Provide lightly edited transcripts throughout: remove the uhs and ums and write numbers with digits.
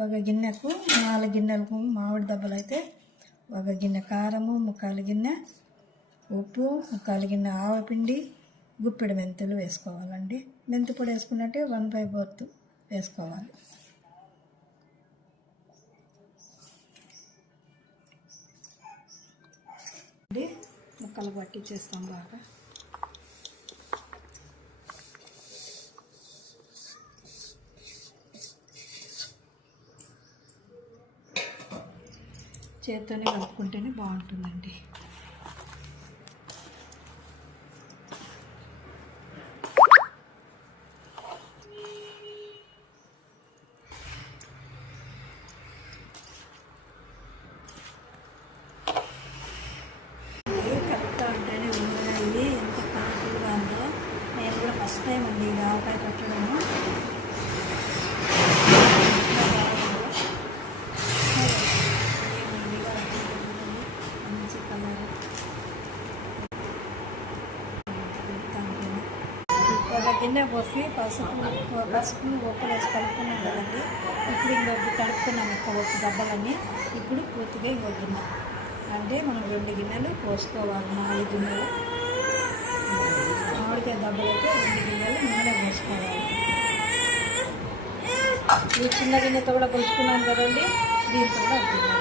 ఒక గిన్నెకు 4 గిన్నెలకు మామిడి దెబ్బలు అయితే ఒక గిన్నె కారము, 3/4 గిన్నె ఉప్పు, 3/4 గిన్నె ఆవపిండి, గుప్పెడు మెంతులు వేసుకోవాలండి. మెంతి పొడి వేసుకున్నట్టే 1/4 వేసుకోవాలి. ముక్కలు పట్టి చేస్తాం బాగా. చేత్తోనే కలుపుకుంటేనే బాగుంటుందండి. కలుపుతూ ఉంటేనే ఉన్నాయి. ఎంత కలర్ఫుల్గా ఉందో. నేను కూడా ఫస్ట్ టైం అండి ఇది ఆవకాయ పెట్టడము. మంచి కలర్. ఒక గిన్నె పోసి పసుపు ఉప్పు వేసి కలుపుకున్నాం కదండి. ఇప్పుడు ఇంకొక కలుపుకున్నాం ఉప్పు దెబ్బలన్నీ. ఇప్పుడు పూర్తిగా ఇంకో గిన్నె అంటే మనం 2 గిన్నెలు పోసుకోవాలి. 4 గిన్నెలు మామిడికాయ దెబ్బలు అయితే 2 గిన్నెలు నూనె పోసుకోవాలి. ఈ చిన్న గిన్నెతో కూడా కొలుచుకున్నాం కదండి. దీంతో కూడా గిన్నె.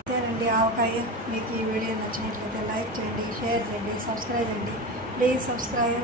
అంతేనండి ఆవకాయ. మీకు ఈ వీడియో నచ్చినట్లయితే లైక్ చేయండి, షేర్ చేయండి, సబ్స్క్రైబ్ చేయండి. Please subscribe.